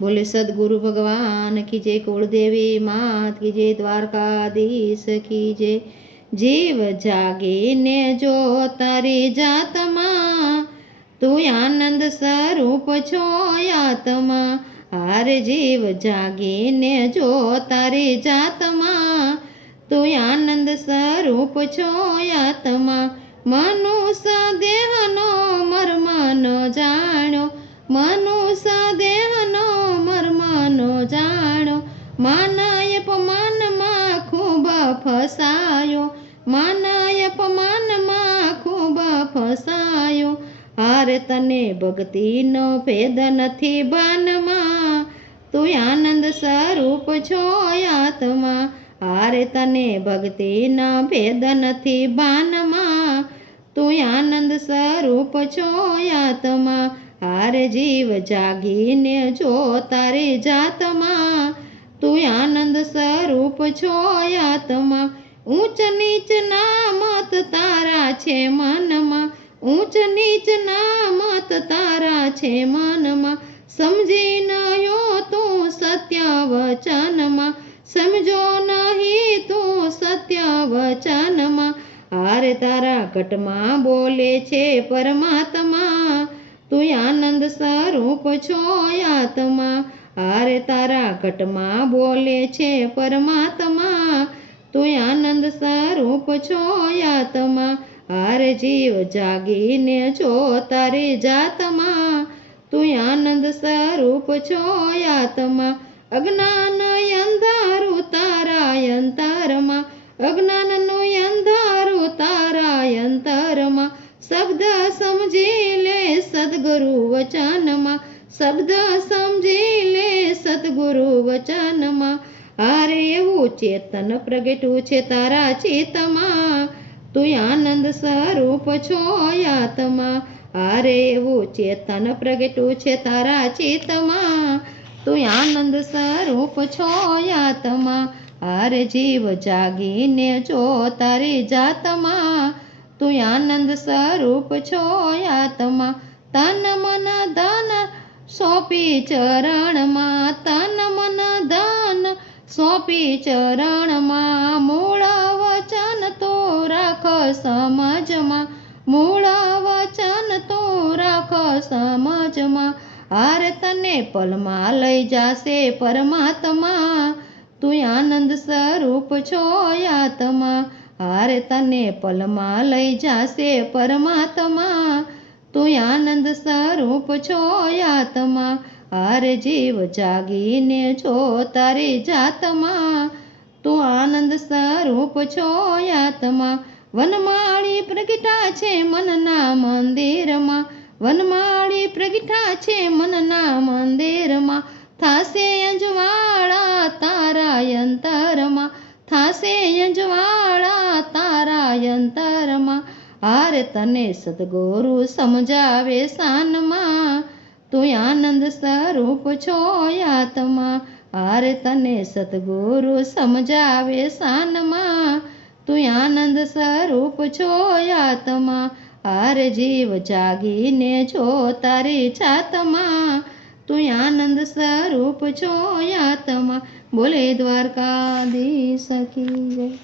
બોલે, સદગુરુ ભગવાન, કી જય કુળદેવી માત, કી જય દ્વારકાધીશ, કી જય જીવ જાગીને જો તારી જાતમાં, તું આનંદ સ્વરૂપ છો આત્મા. હાર જીવ જાગીને જો તારી જાતમાં, તું આનંદ સ્વરૂપ છો આત્મા. મનુષ્ય દેહનો મર્મ ન જાણ્યો, મનુષ્ય માનાય અપમાનમાં ખૂબ ફસાયો. હારે તને ભક્તિનો ભેદ નથી ભાનમાં તું આનંદ સ્વરૂપ છો આત્મા. હારે તને ભક્તિના ભેદ નથી ભાનમાં તું આનંદ સ્વરૂપ છો આત્મા. હારે જીવ જાગીને જો તારી જાતમાં. તું આનંદ સ્વરૂપ છો આત્મા. ઊંચ નીચ ના મત તારા છે મનમાં. ઊંચ નીચ ના મત તારા છે મનમાં. સમજી નયો તું સત્ય વચનમાં સમજો નહીં તું સત્ય વચનમાં હારે તારા ઘટમાં બોલે છે પરમાત્મા. તું આનંદ સ્વરૂપ છો આત્મા. હારે તારા ઘટમાં બોલે છે પરમાત્મા. તું આનંદ સ્વરૂપ છો યાતમાં. હાર જીવ જાગીને છો તારી જાતમાં. તું આનંદ સ્વરૂપ છો યાતમાં. અજ્ઞાન અંધારું તારા અંતરમાં. અજ્ઞાનનું અંધારું તારા અંતરમાં. શબ્દ સમજી લે સદગુરુ વચનમાં. શબ્દ સમજી લે સદગુરુ વચનમાં. હારે એવું ચેતન પ્રગટ્યું છે તારા ચેતમાં. તું આનંદ સ્વરૂપ છો આત્મા હારે એવું ચેતન પ્રગટ્યું છે તારા ચેતમાં. તું આનંદ સ્વરૂપ છો આત્મા હારે જીવ જાગીને જો તારી જાતમાં. તું આનંદ સ્વરૂપ છો આત્મા તન મન ધન સોંપી ચરણમાં તન સોંપી ચરણમાં મૂળ વચન તો રાખ સમજમાં. મૂળ વચન તો રાખ સમજમાં. હાર તને પલમાં લઈ જાશે પરમાત્મા. તું આનંદ સ્વરૂપ છો આત્મા હાર તને પલમાં લઈ જાશે પરમાત્મા. તું આનંદ સ્વરૂપ છો આત્મા હાર જીવ જાગીને છો તારી જાતમાં, તું આનંદ સ્વરૂપ છો આત્મા વનમાળી પ્રગટા છે મનના મંદિરમાં. વનમાળી પ્રગટા છે મનના મંદિરમાં. થાશે અંજવાળા તારા અંતરમાં. થાશે અંજવાળા તારા અંતરમાં. હાર તને સદગુરુ સમજાવે સાનમાં. તું આનંદ સ્વરૂપ છો આત્મા. હાર તને સદગુરુ સમજાવે સાનમાં. તું આનંદ સ્વરૂપ છો આત્મા. હાર જીવ જાગીને છો તારી છાતમાં. તું આનંદ સ્વરૂપ છો આત્મા. બોલે દ્વારકા દી જય.